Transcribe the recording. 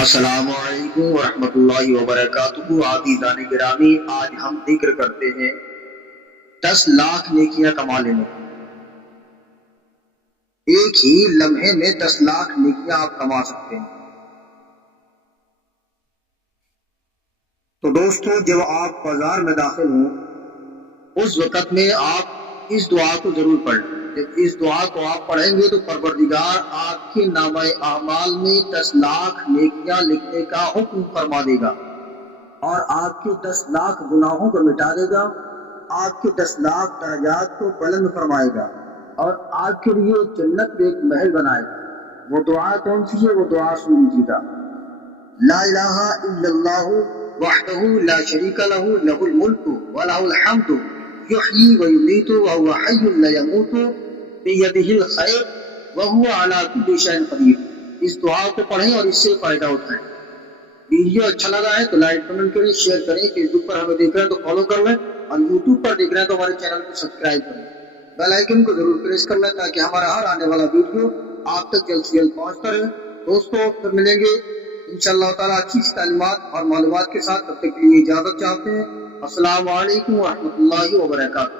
السلام علیکم ورحمۃ اللہ وبرکاتہ۔ عزیزان گرامی، آج ہم ذکر کرتے ہیں 10 لاکھ نیکیاں کما لینے۔ ایک ہی لمحے میں 10 لاکھ نیکیاں آپ کما سکتے ہیں۔ تو دوستو، جب آپ بازار میں داخل ہوں اس وقت میں آپ اس دعا کو ضرور پڑھیں۔ جب اس دعا کو آپ پڑھیں گے تو پروردگار آپ کے نامہ اعمال میں 10 لاکھ نیکیاں لکھنے کا حکم فرما دے گا اور آپ کے 10 لاکھ گناہوں کو مٹا دے گا، آپ کے 10 لاکھ درجات کو بلند فرمائے گا اور آپ کے لیے جنت میں ایک محل بنائے گا۔ وہ دعا کون سی ہے؟ وہ دعا سن لیجیے گا۔ لا الہ الا اللہ وحدہ لا شریک لہ لہ الملک ولہ الحمد یحیی ویمیت وہو حی لا یموت بیدہ الخیر وہو علی کل شیء قدیر۔ اس دعا کو پڑھیں اور اس سے فائدہ اٹھائیں۔ ویڈیو اچھا لگا ہے تو لائک کمنٹ کریں، شیئر کریں۔ فیس بک پر ہمیں دیکھ رہے ہیں تو فالو کر لیں اور یوٹیوب پر دیکھ رہے ہیں تو ہمارے چینل کو سبسکرائب کریں۔ بیل آئیکن کو ضرور پریس کر لیں تاکہ ہمارا ہر آنے والا ویڈیو آپ تک جلد سے جلد پہنچتا رہے۔ دوستوں، پھر ملیں گے انشاءاللہ تعالیٰ اچھی تعلیمات اور معلومات کے ساتھ۔ تب تک کے لیے اجازت چاہتے ہیں۔ السلام علیکم ورحمۃ اللہ وبرکاتہ۔